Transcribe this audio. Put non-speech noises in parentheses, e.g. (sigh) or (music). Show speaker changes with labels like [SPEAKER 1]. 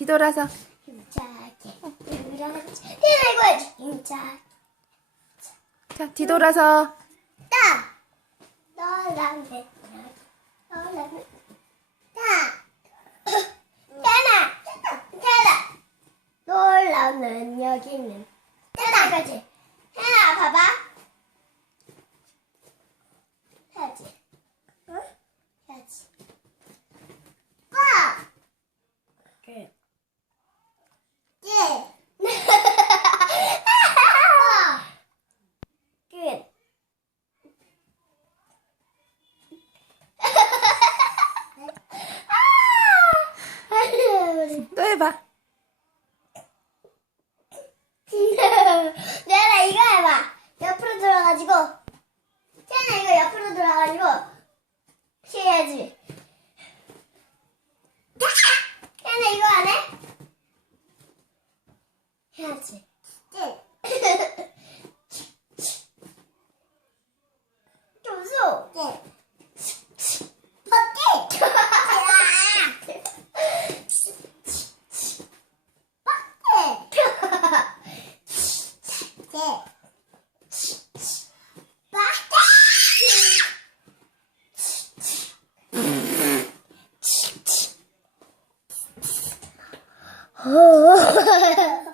[SPEAKER 1] 뒤돌아서. 자, 뒤돌아서.
[SPEAKER 2] 따 너랑 내 너랑 따 태연아 태연아 놀라는 여기는 그렇지 태연아 봐봐 해야지 응? 해야지 와 그래 예. 끝.
[SPEAKER 1] 또 해봐. (laughs)
[SPEAKER 2] 내가 이거 해봐. 옆으로 돌아가지고. 태연아 이거 옆으로 돌아가지고. 해야지. 태연아 이거 안 해? 해야지. (laughs) 좀 무서워. (laughs) Oh.